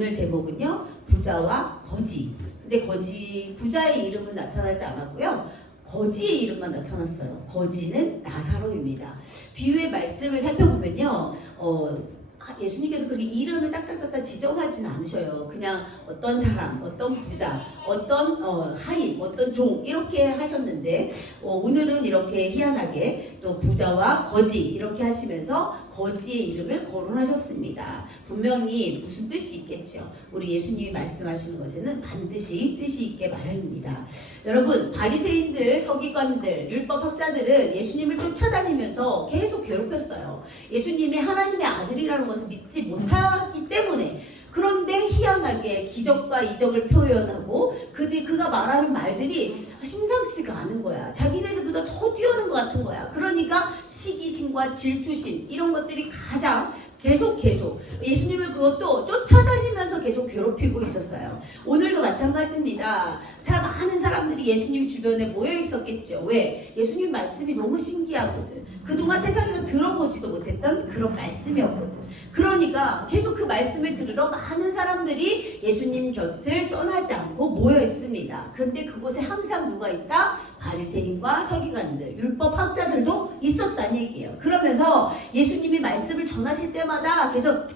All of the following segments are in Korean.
오늘 제목은요, 부자와 거지. 근데 부자의 이름은 나타나지 않았고요. 거지의 이름만 나타났어요. 거지는 나사로입니다. 비유의 말씀을 살펴보면요, 예수님께서 그렇게 이름을 딱딱딱딱 지정하지는 않으셔요. 그냥 어떤 사람, 어떤 부자, 어떤 하인, 어떤 종 이렇게 하셨는데 오늘은 이렇게 희한하게 또 부자와 거지 이렇게 하시면서 거지의 이름을 거론하셨습니다. 분명히 무슨 뜻이 있겠죠. 우리 예수님이 말씀하시는 것에는 반드시 뜻이 있게 마련입니다. 여러분, 바리새인들, 서기관들, 율법학자들은 예수님을 쫓아다니면서 계속 괴롭혔어요. 예수님이 하나님의 아들이라는 것을 믿지 못하기 때문에. 그런데 희한하게 기적과 이적을 표현하고 그가 말하는 말들이 심상치가 않은 거야. 자기네들보다 더 뛰어난 것 같은 거야. 그러니까 시기심과 질투심 이런 것들이 가장 계속 예수님을 그것도 쫓아다니면서 계속 괴롭히고 있었어요. 오늘도 마찬가지입니다. 많은 사람들이 예수님 주변에 모여 있었겠죠. 왜? 예수님 말씀이 너무 신기하거든. 그동안 세상에서 들어보지도 못했던 그런 말씀이었거든. 그러니까 계속 그 말씀을 들으러 많은 사람들이 예수님 곁을 떠나지 않고 모여 있습니다. 그런데 그곳에 항상 누가 있다? 바리새인과 서기관들, 율법학자들도 있었다는 얘기예요. 그러면서 예수님이 말씀을 전하실 때마다 계속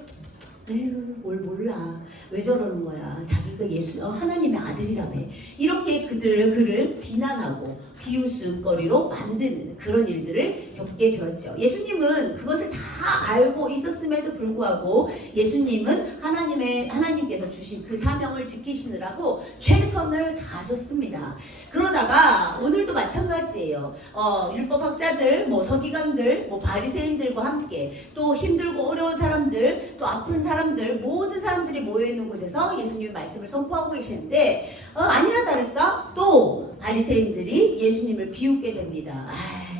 뭘 몰라. 왜 저러는 거야. 자기가 하나님의 아들이라며. 이렇게 그를 비난하고 비웃음거리로 만드는 그런 일들을 겪게 되었죠. 예수님은 그것을 다 알고 있었음에도 불구하고 예수님은 하나님께서 주신 그 사명을 지키시느라고 최선을 다하셨습니다. 그러다가 오늘도 마찬가지예요. 율법학자들, 서기관들, 바리새인들과 함께 또 힘들고 어려운 사람들, 또 아픈 사람들, 모든 사람들이 모여있는 곳에서 예수님의 말씀을 선포하고 계시는데 아니나 다를까 또 바리새인들이 예수님을 비웃게 됩니다.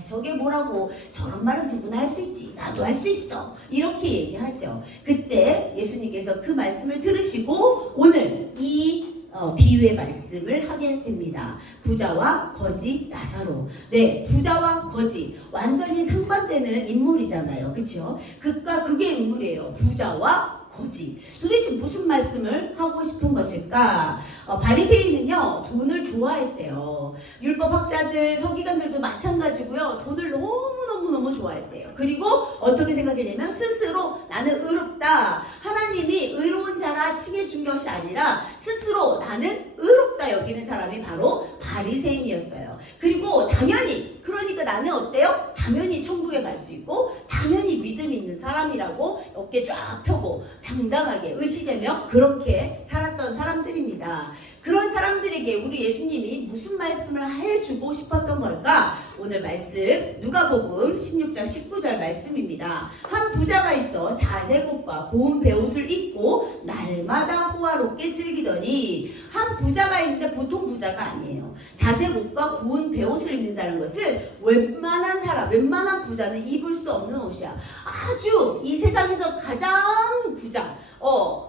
저게 뭐라고, 저런 말은 누구나 할 수 있지, 나도 할 수 있어, 이렇게 얘기하죠. 그때 예수님께서 그 말씀을 들으시고 오늘 이 비유의 말씀을 하게 됩니다. 부자와 거지 나사로. 네, 부자와 거지 완전히 상반되는 인물이잖아요. 그렇죠? 그게 인물이에요. 부자와 거지. 도대체 무슨 말씀을 하고 싶은 것일까? 바리새인은요, 돈을 좋아했대요. 율법학자들, 서기관들도 마찬가지고요. 돈을 너무 좋아했대요. 그리고 어떻게 생각했냐면 스스로 나는 의롭다. 하나님이 의로운 자라 칭해준 것이 아니라 스스로 나는 의롭다 여기는 사람이 바로 바리새인이었어요. 그리고 당연히 그러니까 나는 어때요? 당연히 천국에 갈 수 있고 당연히 믿음이 있는 사람이라고 어깨 쫙 펴고 당당하게 의식되며 그렇게 살았던 사람들입니다. 그런 사람들에게 우리 예수님이 무슨 말씀을 해주고 싶었던 걸까? 오늘 말씀 누가복음 16장 19절 말씀입니다. 한 부자가 있어 자색옷과 고운 베옷을 입고 날마다 호화롭게 즐기더니. 한 부자가 있는데 보통 부자가 아니에요. 자색옷과 고운 베옷을 입는다는 것은 웬만한 부자는 입을 수 없는 옷이야. 아주 이 세상에서 가장 부자,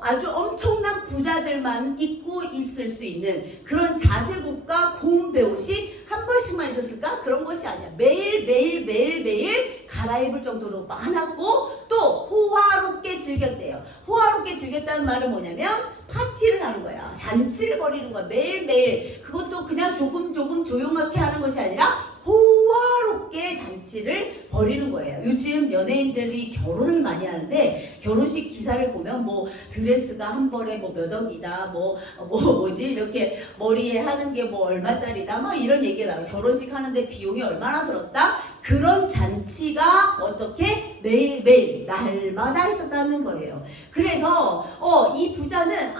아주 엄청난 부자들만 입고 있을 수 있는 그런 자색옷과 고운 베옷이 한 벌씩만 있었을까? 그런 것이 아니야. 매일 갈아입을 정도로 많았고 또 호화롭게 즐겼대요. 호화롭게 즐겼다는 말은 뭐냐면 파티를 하는 거야. 잔치를 벌이는 거야. 매일매일. 그것도 그냥 조금 조용하게 하는 것이 아니라 호화롭게 잔치를 벌이는 거예요. 요즘 연예인들이 결혼을 많이 하는데 결혼식 기사를 보면 드레스가 한 벌에 몇 억이다, 이렇게 머리에 하는 게 얼마짜리다, 이런 얘기가 나와요. 결혼식 하는데 비용이 얼마나 들었다? 그런 잔치가 어떻게 매일매일 날마다 있었다는 거예요. 그래서 이 부자는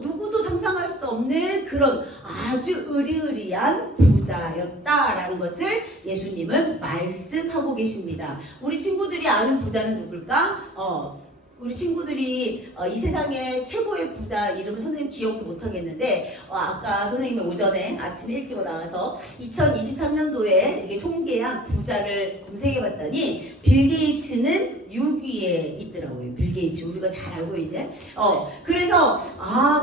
누구도 상상할 수 없는 그런 아주 의리의리한 부자였다라는 것을 예수님은 말씀하고 계십니다. 우리 친구들이 아는 부자는 누굴까? 우리 친구들이 이 세상의 최고의 부자 이름은 선생님 기억도 못하겠는데 아까 선생님이 오전에 아침 일찍 나와서 2023년도에 통계한 부자를 검색해봤더니 빌 게이츠는 6위에 있더라고요. 빌 게이츠, 우리가 잘 알고 있는. 그래서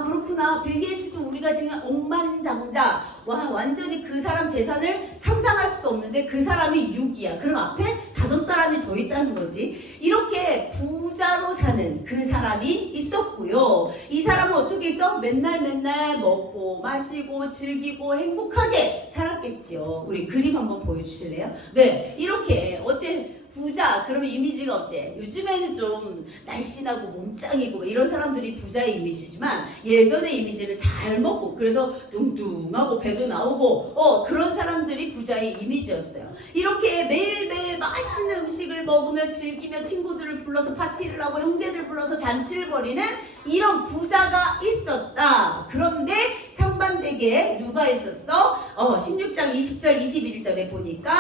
그렇구나. 빌 게이츠도 우리가 지금 억만장자, 와, 완전히 그 사람 재산을 상상할 수도 없는데 그 사람이 6위야. 그럼 앞에 5사람이 더 있다는 거지. 이렇게 부자로 사는 그 사람이 있었고요. 이 사람은 어떻게 있어? 맨날 먹고 마시고 즐기고 행복하게 살았겠지요. 우리 그림 한번 보여주실래요? 네, 이렇게 어때? 부자, 그러면 이미지가 어때? 요즘에는 좀 날씬하고 몸짱이고 이런 사람들이 부자의 이미지지만 예전의 이미지는 잘 먹고 그래서 뚱뚱하고 배도 나오고 그런 사람들이 부자의 이미지였어요. 이렇게 매일매일 맛있는 음식을 먹으며 즐기며 친구들을 불러서 파티를 하고 형제들 불러서 잔치를 벌이는 이런 부자가 있었다. 그런데 상반되게 누가 있었어? 16장 20절 21절에 보니까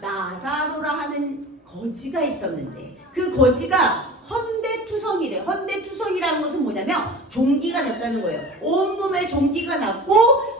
나사로라 하는 거지가 있었는데 그 거지가 헌데투성이래. 헌데투성이라는 것은 뭐냐면 종기가 났다는 거예요. 온몸에 종기가 났고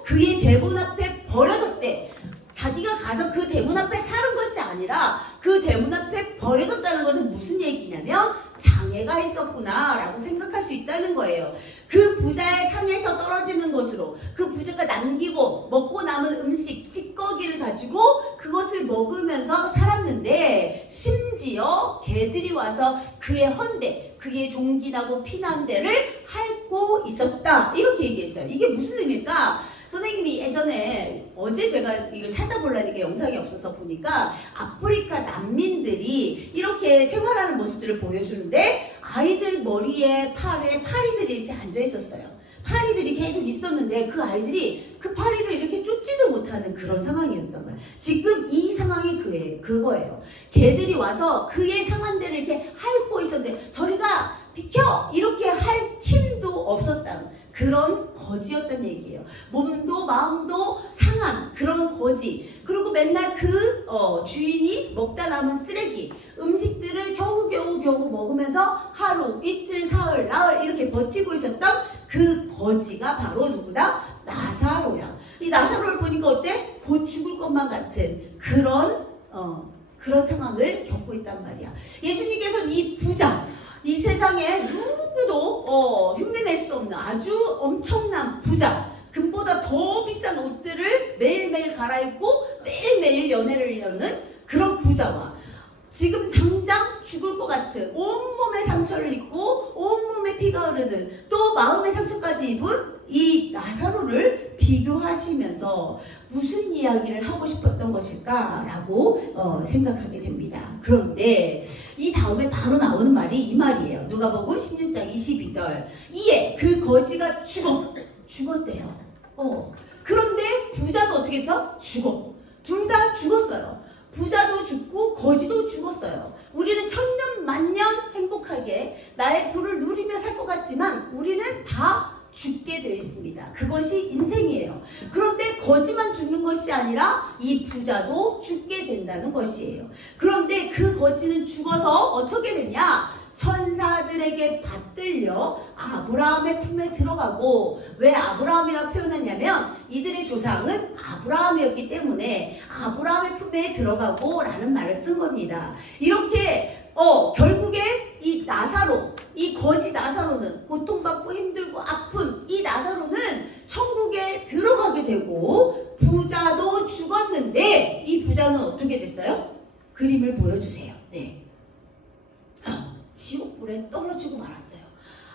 그의 대문 앞에 버려졌대. 자기가 가서 그 대문 앞에 사는 것이 아니라 그 대문 앞에 버려졌다는 것은 무슨 얘기냐면 장애가 있었구나 라고 생각할 수 있다는 거예요. 그 부자의 상에서 떨어지는 것으로 그 부자가 남기고 먹고 남은 음식 찌꺼기를 가지고 그것을 먹으면서 살았는데 심지어 개들이 와서 그의 헌데 그의 종기나고 피난 데를 핥고 있었다. 이렇게 얘기했어요. 이게 무슨 의미일까? 선생님이 예전에 어제 제가 이걸 찾아보려니까 영상이 없어서 보니까 아프리카 난민들이 이렇게 생활하는 모습들을 보여주는데 아이들 머리에 팔에 파리들이 이렇게 앉아 있었어요. 파리들이 계속 있었는데 그 아이들이 그 파리를 이렇게 쫓지도 못하는 그런 상황이었던 거예요. 지금 이 상황이 그거예요. 개들이 와서 그의 상한대를 이렇게 핥고 있었는데 저리가 비켜! 이렇게 할 힘도 없었다. 그런 거지였던 얘기예요. 몸도 마음도 상한 그런 거지. 그리고 맨날 그 주인이 먹다 남은 쓰레기 음식들을 겨우겨우 먹으면서 하루, 이틀, 사흘, 나흘 이렇게 버티고 있었던 그 거지가 바로 누구다? 나사로야. 이 나사로를 보니까 어때? 곧 죽을 것만 같은 그런 상황을 겪고 있단 말이야. 예수님께서는 이 부자, 이 세상에 누구도 흉내낼 수 없는 아주 엄청난 부자, 금보다 더 비싼 옷들을 매일매일 갈아입고 매일매일 연애를 여는 그런 부자와 지금 당장 죽을 것 같은 온몸에 상처를 입고 온몸에 피가 흐르는 또 마음의 상처까지 입은 이 나사로를 비교하시면서 무슨 이야기를 하고 싶었던 것일까라고 생각하게 됩니다. 그런데 이 다음에 바로 나오는 말이 이 말이에요. 누가복음 16장 22절. 이에 그 거지가 죽었대요. 그런데 부자도 어떻게 했어? 둘 다 죽었어요. 부자도 죽고 거지도 죽었어요. 우리는 천년 만년 행복하게 나의 부를 누리며 살 것 같지만 우리는 다 죽게 되어 있습니다. 그것이 인생이에요. 그런데 거지만 죽는 것이 아니라 이 부자도 죽게 된다는 것이에요. 그런데 그 거지는 죽어서 어떻게 됐냐? 천사들에게 받들려 아브라함의 품에 들어가고, 왜 아브라함이라고 표현했냐면 이들의 조상은 아브라함이었기 때문에 아브라함의 품에 들어가고 라는 말을 쓴 겁니다. 이렇게 결국에 이 나사로, 이 거지 나사로는 고통받고 힘들고 아픈 이 나사로는 천국에 들어가게 되고 부자도 죽었는데 이 부자는 어떻게 됐어요? 그림을 보여주세요. 네. 지옥불에 떨어지고 말았어요.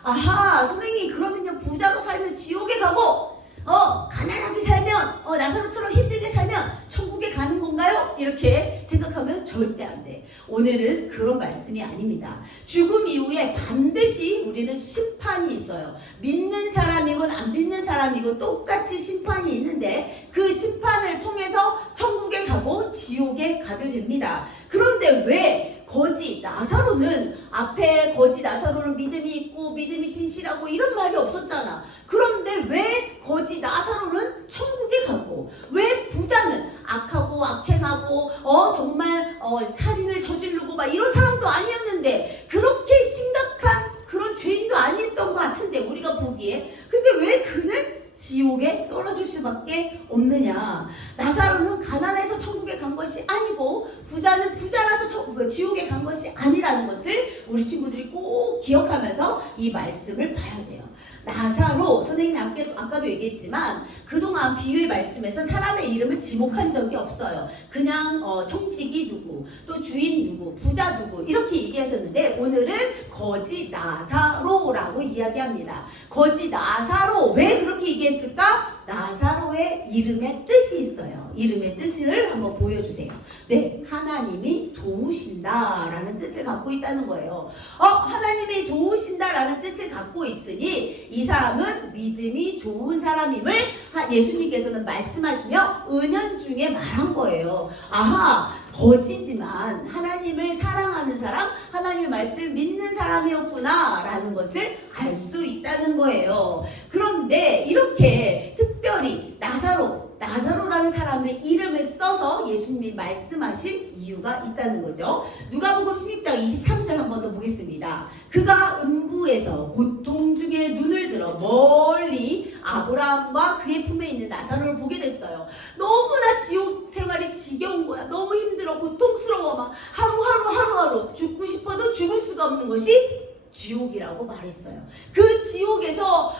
아하, 선생님, 그러면요 부자로 살면 지옥에 가고 가난하게 살면 나사로처럼 힘들게 살면 천국에 가는 건가요? 이렇게 생각하면 절대 안 돼. 오늘은 그런 말씀이 아닙니다. 죽음 이후에 반드시 우리는 심판이 있어요. 믿는 사람이건 안 믿는 사람이건 똑같이 심판이 있는데 그 심판을 통해서 천국에 가고 지옥에 가게 됩니다. 그런데 왜 거지 나사로는 앞에 거지 나사로는 믿음이 있고 믿음이 신실하고 이런 말이 없었잖아. 그런데 왜 거지 나사로는 천국에 가고 왜 부자는 악하고 악행하고 정말 살인을 저지르고 막 이런 사람도 아니었는데 그렇게 심각한 그런 죄인도 아니었던 것 같은데 우리가 보기에 근데 왜 그는 지옥에 떨어질 수밖에 없느냐. 나사로는 가난해서 천국에 간 것이 아니고 부자는 부자라서 지옥에 간 것이 아니라는 것을 우리 친구들이 꼭 기억하면서 이 말씀을 봐야 돼요. 나사로, 선생님이 아까도 얘기했지만 그동안 비유의 말씀에서 사람의 이름을 지목한 적이 없어요. 그냥 청지기 누구, 또 주인 누구, 부자 누구 이렇게 얘기하셨는데 오늘은 거지 나사로라고 이야기합니다. 거지 나사로, 왜 그렇게 얘기했을까? 나사로의 이름의 뜻이 있어요. 이름의 뜻을 한번 보여주세요. 네, 하나님이 도우신다라는 뜻을 갖고 있다는 거예요. 하나님이 도우신다라는 뜻을 갖고 있으니 이 사람은 믿음이 좋은 사람임을 예수님께서는 말씀하시며 은연중에 말한 거예요. 아하, 거지지만 하나님을 사랑하는 사람, 하나님의 말씀을 믿는 사람이었구나 라는 것을 알 수 있다는 거예요. 그런데 이렇게 특별히 나사로라는 사람의 이름을 써서 예수님이 말씀하신 이유가 있다는 거죠. 누가복음 16장 23절 한번 더 보겠습니다. 그가 음부에서 고통 중에 눈을 들어 멀리 아브라함과 그의 품에 있는 나사로를 보게 됐어요. 너무나 지옥 생활이 지겨운 거야. 너무 힘들어, 고통스러워. 막 하루하루 죽고 싶어도 죽을 수가 없는 것이 지옥이라고 말했어요. 그 지옥에서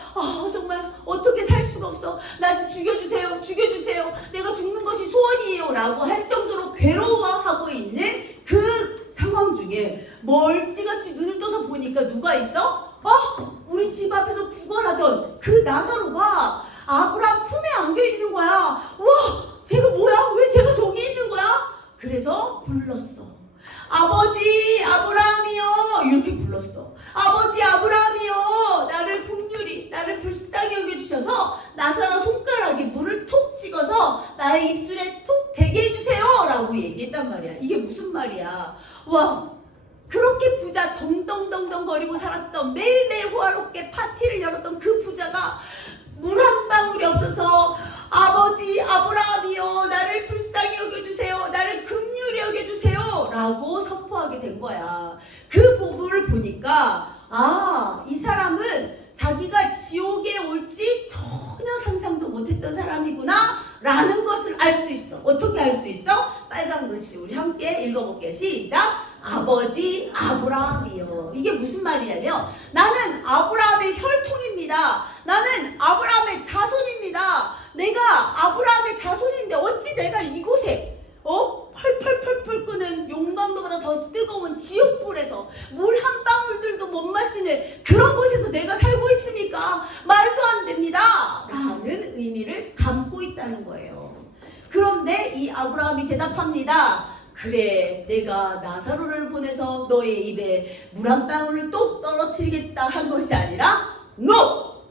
정말 어떻게 살 수가 없어. 나 좀 죽여주세요. 내가 죽는 것이 소원이에요 라고 할 정도로 괴로워하고 있는 그 상황 중에 멀찌감치 눈을 떠서 보니까 누가 있어? 우리 집 앞에서 구걸하던 그 나사로가 아브라함 품에 안겨 있는 거야. 와, 쟤가 뭐야? 왜 쟤가 저기 있는 거야? 그래서 불렀어. 아버지 아브라함이여, 이렇게 불렀어. 아버지 아브라함이여, 나를 긍휼히, 나를 불쌍히 여겨주셔서 나사로 손가락에 물을 톡 찍어서 나의 입술에 톡 대게 해주세요 라고 얘기했단 말이야. 이게 무슨 말이야? 와, 그렇게 부자 덩덩덩덩 거리고 살았던, 매일매일 호화롭게 파티를 열었던 그 부자가 물 한 방울이 없어서 아버지 아브라함이여, 나를 불쌍히 여겨주세요, 나를 긍휼히 여겨주세요 라고 선포하게 된 거야. 그 부분을 보니까 이 사람은 자기가 지옥에 올지 전혀 상상도 못했던 사람이구나 라는 것을 알 수 있어. 어떻게 알 수 있어? 빨간 글씨 우리 함께 읽어볼게요. 시작! 아버지 아브라함이요. 이게 무슨 말이냐면, 나는 아브라함의 혈통입니다. 나는 아브라함의 자손입니다. 내가 아브라함의 자손인데 어찌 내가 이곳에 펄펄펄펄 끄는 용광로보다 더 뜨거운 지옥불에서 물 한 방울들도 못 마시는 그런 곳에서 내가 살고 있습니까? 말도 안 됩니다 라는 의미를 담고 있다는 거예요. 그런데 이 아브라함이 대답합니다. 그래, 내가 나사로를 보내서 너의 입에 물 한 방울을 똑 떨어뜨리겠다 한 것이 아니라 NO!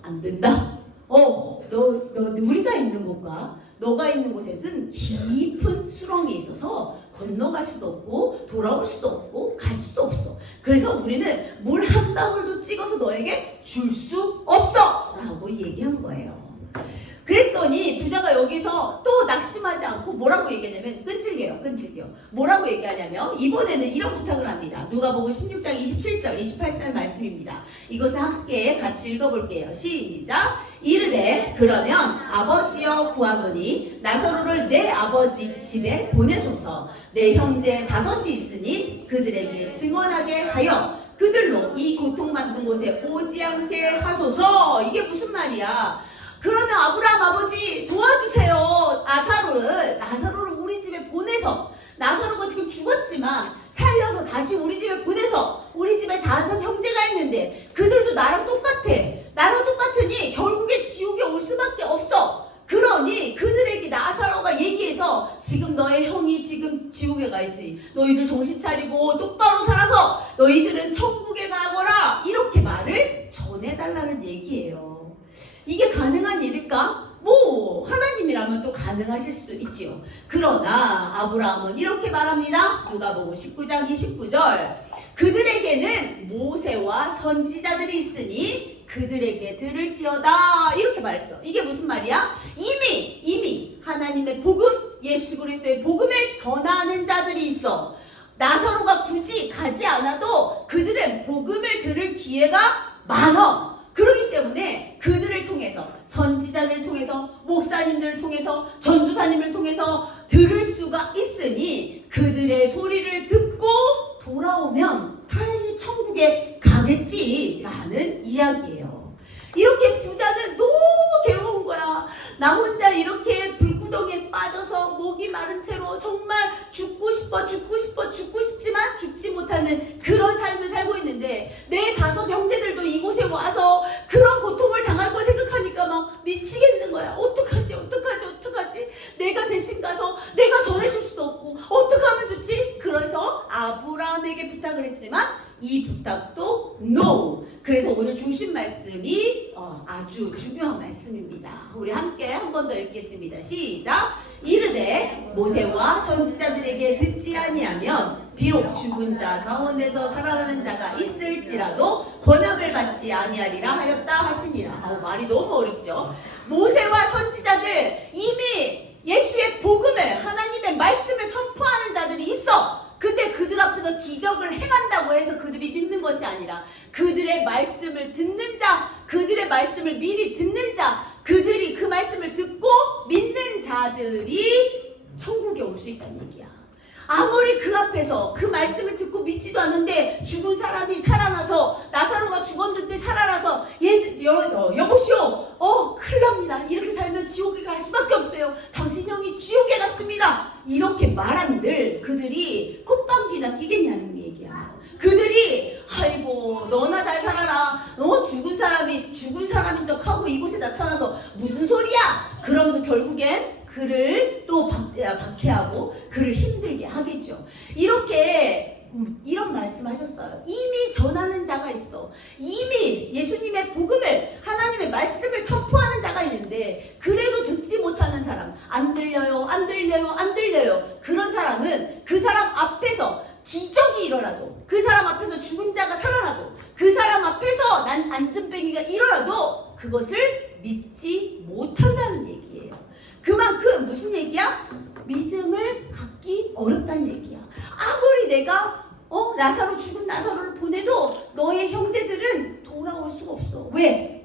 안 된다. 너 우리가 있는 곳과 너가 있는 곳에는 깊은 수렁이 있어서 건너갈 수도 없고 돌아올 수도 없고 갈 수도 없어. 그래서 우리는 물 한 방울도 찍어서 너에게 줄 수 없어 라고 얘기한 거예요. 그랬더니 부자가 여기서 또 낙심하지 않고 뭐라고 얘기하냐면, 끈질겨요. 뭐라고 얘기하냐면 이번에는 이런 부탁을 합니다. 누가복음 16장 27절 28절 말씀입니다. 이것을 함께 같이 읽어볼게요. 시작! 이르되 그러면 아버지여 구하노니 나사로를 내 아버지 집에 보내소서. 내 형제 5이 있으니 그들에게 증언하게 하여 그들로 이 고통받는 곳에 오지 않게 하소서. 이게 무슨 말이야? 그러면 아브라함 아버지 도와주세요. 나사로를 우리 집에 보내서, 나사로가 지금 죽었지만 살려서 다시 우리 집에 보내서, 우리 집에 5 형제가 있는데 그들도 나랑 똑같으니 결국에 지옥에 올 수밖에 없어. 그러니 그들에게 나사로가 얘기해서 지금 너의 형이 지금 지옥에 가 있으니 너희들 정신 차리고 똑바로 살아서 너희들은 천국에 가거라, 이렇게 말을 전해달라는 얘기예요. 이게 가능한 일일까? 하나님이라면 또 가능하실 수도 있지요. 그러나 아브라함은 이렇게 말합니다. 누가복음 19장 29절. 그들에게는 모세와 선지자들이 있으니 그들에게 들을지어다, 이렇게 말했어. 이게 무슨 말이야? 이미 하나님의 복음, 예수 그리스도의 복음을 전하는 자들이 있어. 나사로가 굳이 가지 않아도 그들의 복음을 들을 기회가 많아. 그렇기 때문에 그들을 통해서, 선지자들을 통해서 전도사님을 통해서 들을 수가 있으니 그들의 소리를 듣고 돌아오면 다행히 천국에 가겠지라는 이야기예요. 이렇게 부자는 너무 괴로운 거야. 나 혼자 이렇게 불구덩이에 빠져서 목이 마른 채로 정말 죽고 싶지만 죽지 못하는 그런 삶을 살고 있는데 내 5 형제들도 이곳에 와서 그런 고통을 당할 걸 생각하니까 막 미치겠는 거야. 어떡하지? 내가 대신 가서 내가 전해줄 수도 없고 어떻게 하면 좋지? 그래서 아브라함에게 부탁을 했지만 이 부탁도 NO. 그래서 오늘 중심 말씀이 아주 중요한 말씀입니다. 우리 함께 한 번 더 읽겠습니다. 시작. 이르되 모세와 선지자들에게 듣지 아니하면 비록 죽은 자 가운데서 살아나는 자가 있을지라도 권함을 받지 아니하리라 하였다 하시니라. 말이 너무 어렵죠. 모세와 선지자들, 이미 예수의 복음을, 하나님의 말씀을 선포하는 자들이 있어. 근데 그들 앞에서 기적을 행한다고 해서 그들이 믿는 것이 아니라 그들의 말씀을 듣는 자, 그들의 말씀을 미리 듣는 자, 그들이 그 말씀을 듣고 믿는 자들이 천국에 올 수 있다는 얘기야. 아무리 그 앞에서 그 말씀을 듣고 믿지도 않는데 죽은 사람이 살아나서, 나사로가 죽었는데 살아나서 여보시오, 큰일 납니다. 이렇게 살면 지옥에 갈 수밖에 없어요. 당신 형이 지옥에 갔습니다. 이렇게 말한들 그들이 콧방귀나 끼겠냐는 얘기야. 그들이 아이고 너나 잘 살아라. 죽은 사람인 척하고 이곳에 나타나서 무슨 소리야? 그러면서 결국엔 그를 또 박해하고 그를 힘들게 하겠죠. 이런 말씀하셨어요. 이미 전하는 자가 있어. 이미 예수님의 복음을, 하나님의 말씀을 선포하는 자가 있는데 그래도 듣지 못하는 사람, 안 들려요. 그런 사람은 그 사람 앞에서 기적이 일어나도, 그 사람 앞에서 죽은 자가 살아나도, 그 사람 앞에서 난 안전뱅이가 일어나도 그것을 믿지 못한다는 얘기예요. 그만큼 무슨 얘기야? 믿음을 갖기 어렵다는 얘기야. 아무리 내가 죽은 나사로를 보내도 너의 형제들은 돌아올 수가 없어. 왜?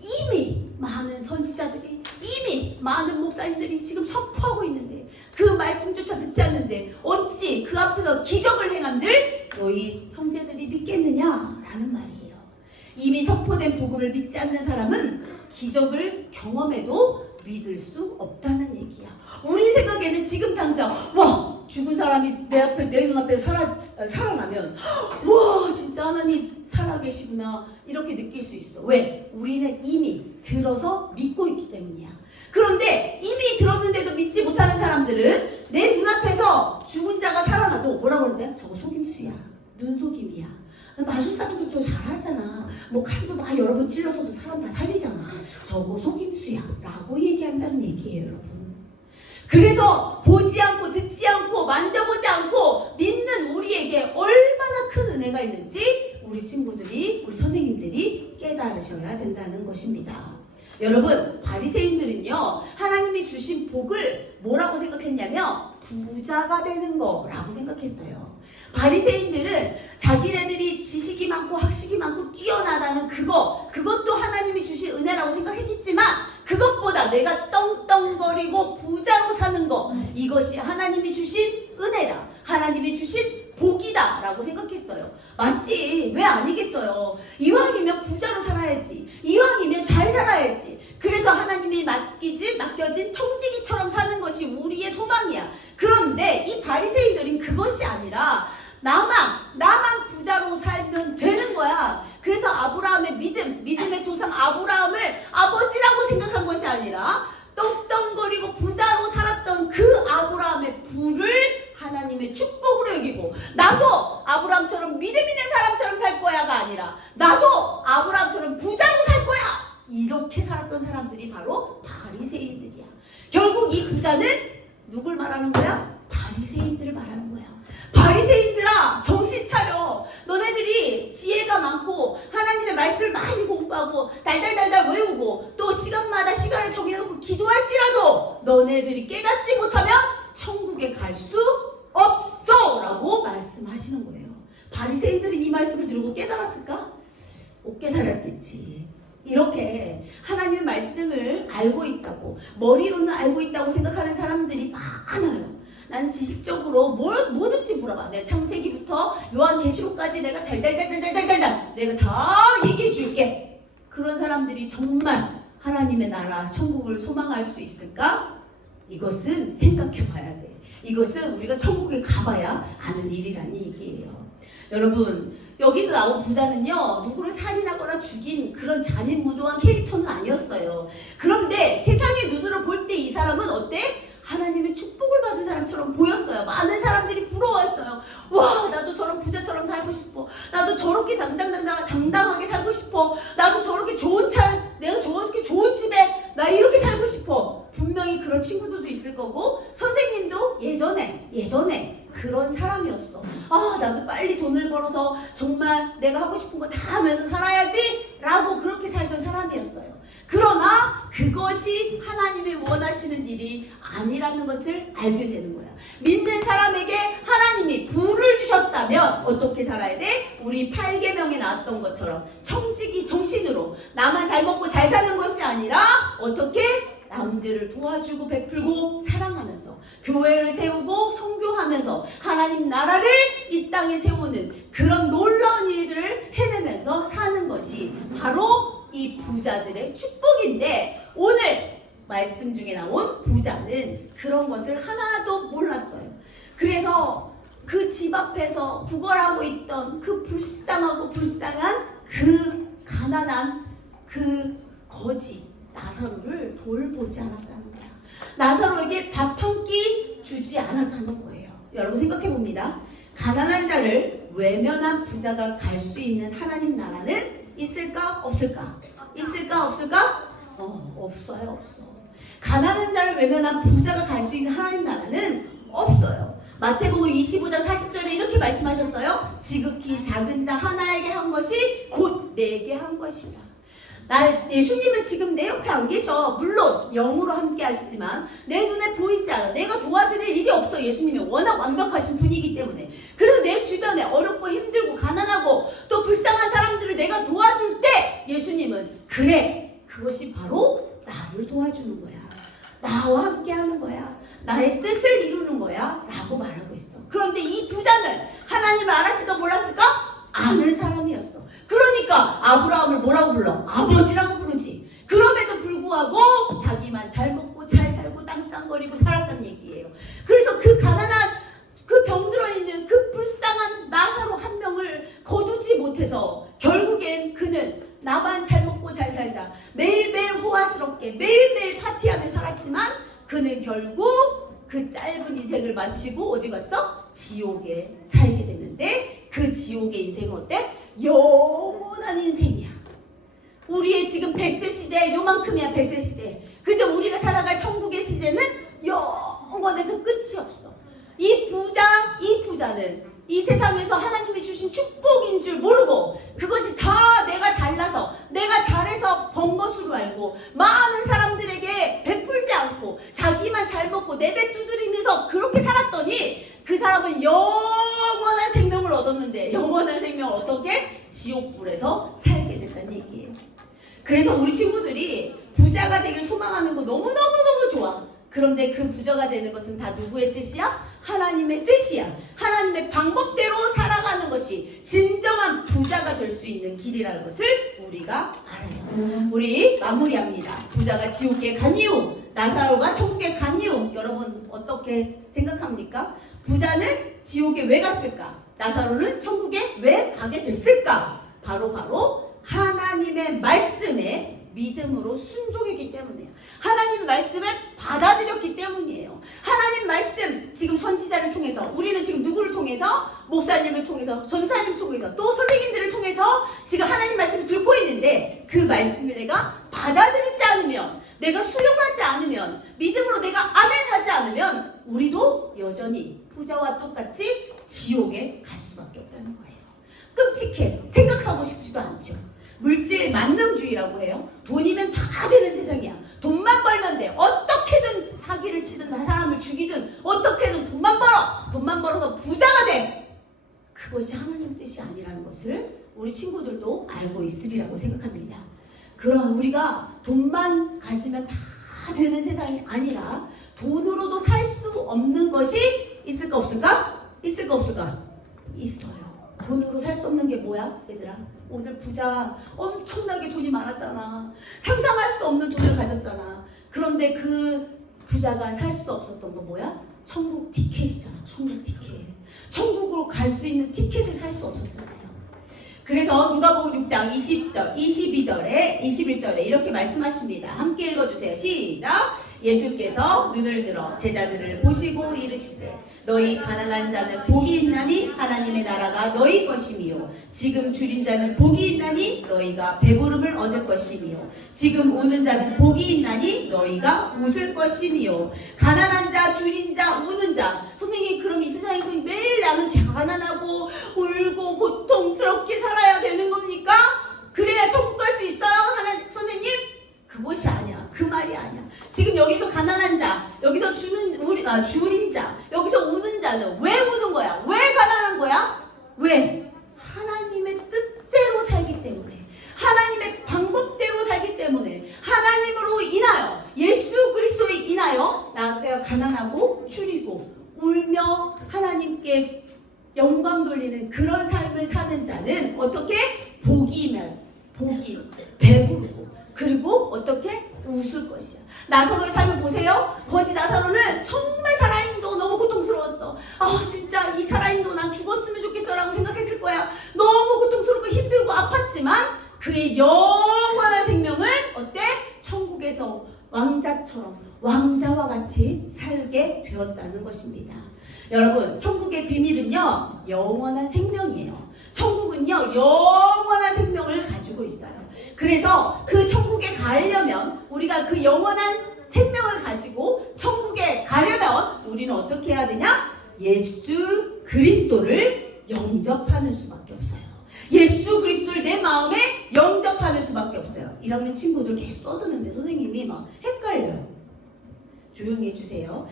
이미 많은 선지자들이, 이미 많은 목사님들이 지금 선포하고 있는데 그 말씀조차 듣지 않는데 어찌 그 앞에서 기적을 행한들 너희 형제들이 믿겠느냐라는 말이에요. 이미 선포된 복음을 믿지 않는 사람은 기적을 경험해도 믿을 수 없다는 얘기야. 우리 생각에는 지금 당장 죽은 사람이 내 눈앞에 살아나면 진짜 하나님 살아계시구나 이렇게 느낄 수 있어. 왜? 우리는 이미 들어서 믿고 있기 때문이야. 그런데 이미 들었는데도 믿지 못하는 사람들은 내 눈앞에서 죽은 자가 살아나도 뭐라고 그러지? 저거 속임수야. 눈속임이야. 마술사들도 잘하잖아. 칼도 막 여러 번 찔러서도 사람 다 살리잖아. 저거 속임수야 라고 얘기한다는 얘기예요, 여러분. 그래서 보지 않고 듣지 않고 만져보지 않고 믿는 우리에게 얼마나 큰 은혜가 있는지 우리 친구들이, 우리 선생님들이 깨달으셔야 된다는 것입니다. 여러분, 바리새인들은요 하나님이 주신 복을 뭐라고 생각했냐면 부자가 되는 거라고 생각했어요. 바리새인들은 자기네들이 지식이 많고 학식이 많고 뛰어나다는 그것도 하나님이 주신 은혜라고 생각했겠지만 그것보다 내가 떵떵거리고 부자로 사는 거, 이것이 하나님이 주신 은혜다, 하나님이 주신 복이다 라고 생각했어요. 맞지? 왜 아니겠어요? 이왕이면 부자로 살아야지, 이왕이면 잘 살아야지. 그래서 하나님이 맡겨진 청지기처럼 사는 것이 우리의 소망이야. 그런데 이 바리새인들은 그것이 아니라 나만 부자로 살면 되는 거야. 그래서 아브라함의 믿음의 조상 아브라함을 아버지라고 생각한 것이 아니라 떵떵거리고 부자로 살았던 그 아브라함의 부를 하나님의 축복으로 여기고, 나도 아브라함처럼 믿음 있는 사람처럼 살 거야가 아니라 나도 아브라함처럼 부자로 살 거야, 이렇게 살았던 사람들이 바로 바리새인들이야. 결국 이 부자는 누굴 말하는 거야? 바리새인들을 말하는 거야. 바리새인들아, 정신 차려. 너네들이 지혜가 많고 하나님의 말씀을 많이 공부하고 달달달달 외우고 또 시간마다 시간을 정해놓고 기도할지라도 너네들이 깨닫지 못하면 천국에 갈 수 없어 라고 말씀하시는 거예요. 바리새인들은 이 말씀을 들고 깨달았을까? 못 깨달았겠지. 이렇게 하나님의 말씀을 알고 있다고, 머리로는 알고 있다고 생각하는 사람들이 많아요. 나는 지식적으로 뭐든지 물어봐. 내가 창세기부터 요한계시록까지 내가 달달달달달달달 내가 다 얘기해 줄게. 그런 사람들이 정말 하나님의 나라, 천국을 소망할 수 있을까? 이것은 생각해 봐야 돼. 이것은 우리가 천국에 가봐야 아는 일이라는 얘기예요. 여러분, 여기서 나온 부자는요, 누구를 살인하거나 죽인 그런 잔인무도한 캐릭터는 아니었어요. 그런데 세상의 눈으로 볼 때 이 사람은 어때? 하나님의 축복을 받은 사람처럼 보였어요. 많은 사람들이 부러워했어요. 와, 나도 저런 부자처럼 살고 싶어. 나도 저렇게 당당하게 살고 싶어. 나도 저렇게 좋은 차, 내가 저렇게 좋은 집에 나 이렇게 살고 싶어. 분명히 그런 친구들도 있을 거고, 선생님도 예전에 그런 사람이었어. 아, 나도 빨리 돈을 벌어서 정말 내가 하고 싶은 거 다 하면서 살아야지 라고 그렇게 살던 사람이었어요. 그러나 그것이 하나님이 원하시는 일이 아니라는 것을 알게 되는 거야. 믿는 사람에게 하나님이 부를 주셨다면 어떻게 살아야 돼? 우리 8계명에 나왔던 것처럼 청지기 정신으로 나만 잘 먹고 잘 사는 것이 아니라 어떻게? 남들을 도와주고 베풀고 사랑하면서 교회를 세우고 선교하면서 하나님 나라를 이 땅에 세우는 그런 놀라운 일들을 해내면서 사는 것이 바로 이 부자들의 축복인데, 오늘 말씀 중에 나온 부자는 그런 것을 하나도 몰랐어요. 그래서 그 집 앞에서 구걸하고 있던 그 불쌍하고 불쌍한 그 가난한 그 거지 나사로를 돌보지 않았다는 거야. 나사로에게 밥 한 끼 주지 않았다는 거예요. 여러분 생각해 봅니다. 가난한 자를 외면한 부자가 갈 수 있는 하나님 나라는 있을까? 없을까? 있을까? 없을까? 없어요. 없어. 가난한 자를 외면한 부자가 갈 수 있는 하나님 나라는 없어요. 마태복음 25장 40절에 이렇게 말씀하셨어요. 지극히 작은 자 하나에게 한 것이 곧 내게 한 것이라. 예수님은 지금 내 옆에 안 계셔. 물론 영으로 함께 하시지만 내 눈에 보이지 않아. 내가 도와드릴 일이 없어. 예수님이 워낙 완벽하신 분이기 때문에. 그래서 내 주변에 어렵고 힘들고 가난하고 또 불쌍한 사람들을 내가 도와줄 때 예수님은 그래, 그것이 바로 나를 도와주는 거야. 나와 함께 하는 거야. 나의 뜻을 이루는 거야 라고 말하고 있어. 그런데 이 부자는 하나님을 알았을까 몰랐을까? 아는 사람이었어. 그러니까 아브라함을 뭐라고 불러? 아버지라고 부르지. 그럼에도 불구하고 자기만 잘 먹고 잘 살고 땅땅거리고 살았다는 얘기예요. 그래서 그 가난한 그 병들어 있는 그 불쌍한 나사로 한 명을 거두지 못해서 결국엔 그는 나만 잘 먹고 잘 살자, 매일매일 호화스럽게 매일매일 파티하며 살았지만 그는 결국 그 짧은 인생을 마치고 어디 갔어? 지옥에 살게 되는데, 그 지옥의 인생은 어때? 영원한 인생이야. 우리의 지금 100세 시대 요만큼이야. 100세 시대. 근데 우리가 살아갈 천국의 시대는 영원해서 끝이 없어. 이 부자는 이 세상에서 하나님이 주신 축복인 줄 모르고 그것이 다 내가 잘나서 내가 잘해서 번 것으로 알고 많은 사람들에게 베풀지 않고 자기만 잘 먹고 내배 두드리면서 그렇게 살았더니 그 사람은 영원한 생명을 얻었는데, 영원한 생명을 어떻게? 지옥불에서 살게 됐다는 얘기예요. 그래서 우리 친구들이 부자가 되길 소망하는 거 너무너무너무 좋아. 그런데 그 부자가 되는 것은 다 누구의 뜻이야? 하나님의 뜻이야. 하나님의 방법대로 살아가는 것이 진정한 부자가 될 수 있는 길이라는 것을 우리가 알아요. 우리 마무리합니다. 부자가 지옥에 간 이유, 나사로가 천국에 간 이유, 여러분 어떻게 생각합니까? 부자는 지옥에 왜 갔을까? 나사로는 천국에 왜 가게 됐을까? 바로 하나님의 말씀에 믿음으로 순종했기 때문이에요. 하나님 말씀을 받아들였기 때문이에요. 하나님 말씀, 지금 선지자를 통해서, 우리는 지금 누구를 통해서? 목사님을 통해서, 전사님 통해서, 또 선생님들을 통해서 지금 하나님 말씀을 듣고 있는데, 그 말씀을 내가 받아들이지 않으면, 내가 수용하지 않으면, 믿음으로 내가 아멘하지 않으면 우리도 여전히 부자와 똑같이 지옥에 갈 수밖에 없다는 거예요. 끔찍해. 생각하고 싶지도 않죠. 물질 만능주의라고 해요. 돈이면 다 되는 세상이야. 돈만 벌면 돼. 어떻게든 사기를 치든 사람을 죽이든 어떻게든 돈만 벌어. 돈만 벌어서 부자가 돼. 그것이 하나님 뜻이 아니라는 것을 우리 친구들도 알고 있으리라고 생각합니다. 그러나 우리가 돈만 가지면 다 되는 세상이 아니라 돈으로도 살 수 없는 것이 있을까 없을까? 있을까 없을까? 있어요. 돈으로 살 수 없는 게 뭐야 얘들아? 오늘 부자 엄청나게 돈이 많았잖아. 상상할 수 없는 돈을 가졌잖아. 그런데 그 부자가 살 수 없었던 거 뭐야? 천국 티켓이잖아. 천국 티켓. 천국으로 갈 수 있는 티켓을 살 수 없었잖아요. 그래서 누가복음 6장 20절, 22절에 21절에 이렇게 말씀하십니다. 함께 읽어주세요. 시작. 예수께서 눈을 들어 제자들을 보시고 이르시되 너희 가난한 자는 복이 있나니 하나님의 나라가 너희 것이미요. 지금 줄인 자는 복이 있나니 너희가 배부름을 얻을 것이미요. 지금 우는 자는 복이 있나니 너희가 웃을 것이미요. 가난한 자, 줄인 자, 우는 자. 선생님, 그럼 이 세상에서 매일 나는 가난하고 울고 고통스럽게 살아야 되는 겁니까? 그래야 천국 갈 수 있어요? 선생님? 그것이 아니야. 그 말이 아니야. 지금 여기서 가난한 자, 여기서 줄인 자, 여기서 우는 자는 왜 우는 거야? 왜 가난한 거야? 왜? 하나님의 뜻대로 살기 때문에, 하나님의 방법대로 살기 때문에, 하나님으로 인하여, 예수 그리스도에 인하여 나가 가난하고 줄이고 울며 하나님께 영광 돌리는 그런 삶을 사는 자는 어떻게? 복이 배부르고, 그리고 어떻게? 웃을 것이야. 나사로의 삶을 보세요. 거지 나사로는 정말 살아있는 너무 고통스러웠어. 진짜 이 살아있는 난 죽었으면 좋겠어 라고 생각했을 거야. 너무 고통스럽고 힘들고 아팠지만 그의 영원한 생명을 어때? 천국에서 왕자처럼, 왕자와 같이 살게 되었다는 것입니다. 여러분, 천국의 비밀은요, 영원한 생명이에요. 천국은요, 영원한 생명을 가지고 있어요. 그래서 그 천국에 가려면, 우리가 그 영원한 생명을 가지고 천국에 가려면 우리는 어떻게 해야 되냐? 예수 그리스도를 영접하는 수밖에 없어요. 예수 그리스도를 내 마음에 영접하는 수밖에 없어요. 1학년 친구들 계속 떠드는데 선생님이 막 헷갈려요. 조용히 해주세요.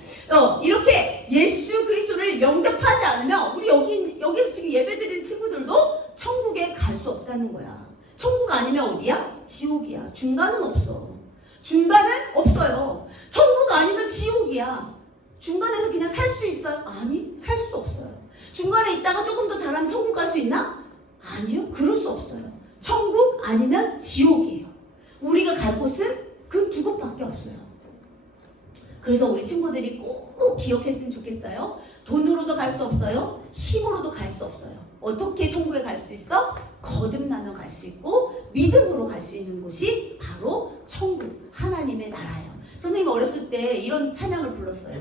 이렇게 예수 그리스도를 영접하지 않으면 우리 여기서 지금 예배드리는 친구들도 천국에 갈 수 없다는 거야. 천국 아니면 어디야? 지옥이야. 중간은 없어. 중간은 없어요. 천국 아니면 지옥이야. 중간에서 그냥 살 수 있어요? 아니, 살 수 없어요. 중간에 있다가 조금 더 잘하면 천국 갈 수 있나? 아니요, 그럴 수 없어요. 천국 아니면 지옥이에요. 우리가 갈 곳은 그 두 곳밖에 없어요. 그래서 우리 친구들이 꼭 기억했으면 좋겠어요. 돈으로도 갈 수 없어요. 힘으로도 갈 수 없어요. 어떻게 천국에 갈 수 있어? 거듭나면 갈 수 있고 믿음으로 갈 수 있는 곳이 바로 천국, 하나님의 나라예요. 선생님이 어렸을 때 이런 찬양을 불렀어요.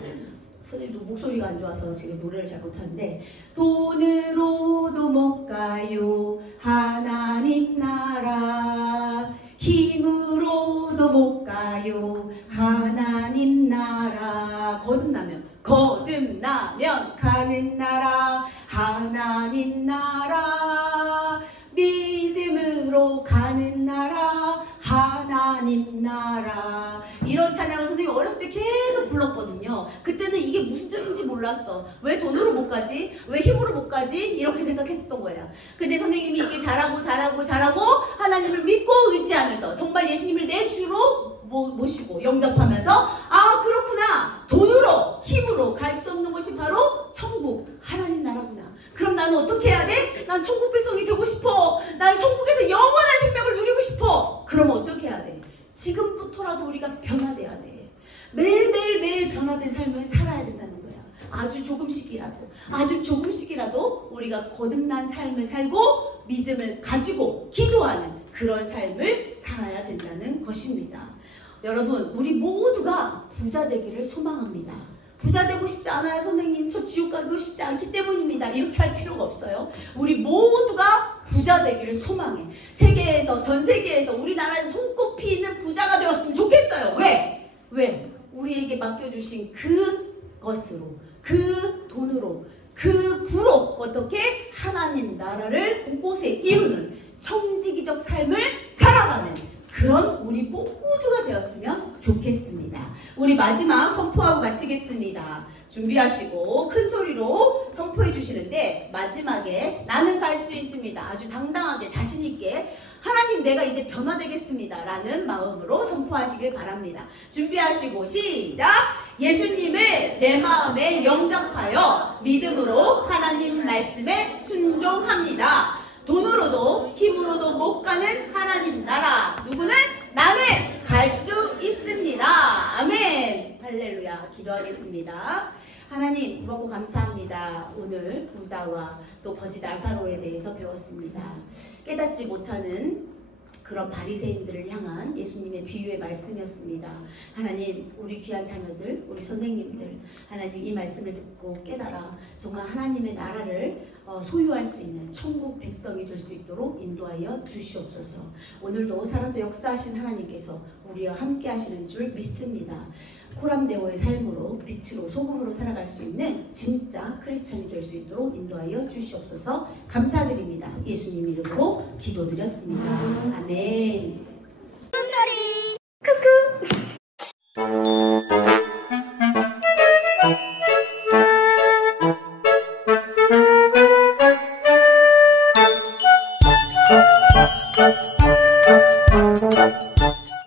선생님도 목소리가 안 좋아서 지금 노래를 잘 못하는데, 돈으로도 못 가요 하나님 나라, 힘으로도 못 가요 하나님 나라. 거듭나면 가는 나라, 하나님 나라. 믿음으로 가는 나라, 하나님 나라. 이런 찬양을 선생님이 어렸을 때 계속 불렀거든요. 그때는 이게 무슨 뜻인지 몰랐어. 왜 돈으로 못 가지? 왜 힘으로 못 가지? 이렇게 생각했었던 거야. 근데 선생님이 이게 잘하고 하나님을 믿고 의지하면서 정말 예수님을 내 주로 모시고 영접하면서, 그렇구나, 돈으로 힘으로 갈 수 없는 곳이 바로 천국, 하나님 나라구나. 그럼 나는 어떻게 해야 돼? 난 천국 백성이 되고 싶어. 난 천국에서 영원한 생명을 누리고 싶어. 그럼 어떻게 해야 돼? 지금부터라도 우리가 변화돼야 돼. 매일 변화된 삶을 살아야 된다는 거야. 아주 조금씩이라도 우리가 거듭난 삶을 살고 믿음을 가지고 기도하는 그런 삶을 살아야 된다는 것입니다. 여러분, 우리 모두가 부자 되기를 소망합니다. 부자 되고 싶지 않아요. 선생님, 저 지옥 가고 싶지 않기 때문입니다. 이렇게 할 필요가 없어요. 우리 모두가 부자 되기를 소망해. 전 세계에서 우리나라에서 손꼽히는 부자가 되었으면 좋겠어요. 왜? 우리에게 맡겨주신 그것으로, 그 돈으로, 그 부로 어떻게 하나님 나라를 곳곳에 이루는 청지기적 삶을 살아가는 그런 우리 모두가 되었으면 좋겠습니다. 우리 마지막 선포하고 마치겠습니다. 준비하시고 큰 소리로 선포해 주시는데, 마지막에 나는 갈 수 있습니다. 아주 당당하게 자신 있게 하나님 내가 이제 변화되겠습니다 라는 마음으로 선포하시길 바랍니다. 준비하시고 시작! 예수님을 내 마음에 영접하여 믿음으로 하나님 말씀에 순종합니다. 돈으로도 힘으로도 못 가는 하나님 나라 누구는? 나는 갈 수 있습니다. 아멘. 할렐루야. 기도하겠습니다. 하나님 고맙고 감사합니다. 오늘 부자와 또 거지 나사로에 대해서 배웠습니다. 깨닫지 못하는 그런 바리새인들을 향한 예수님의 비유의 말씀이었습니다. 하나님 우리 귀한 자녀들 우리 선생님들 하나님 이 말씀을 듣고 깨달아 정말 하나님의 나라를 소유할 수 있는 천국 백성이 될 수 있도록 인도하여 주시옵소서. 오늘도 살아서 역사하신 하나님께서 우리와 함께 하시는 줄 믿습니다. 코람데오의 삶으로 빛으로 소금으로 살아갈 수 있는 진짜 크리스천이 될 수 있도록 인도하여 주시옵소서. 감사드립니다. 예수님 이름으로 기도드렸습니다. 아멘.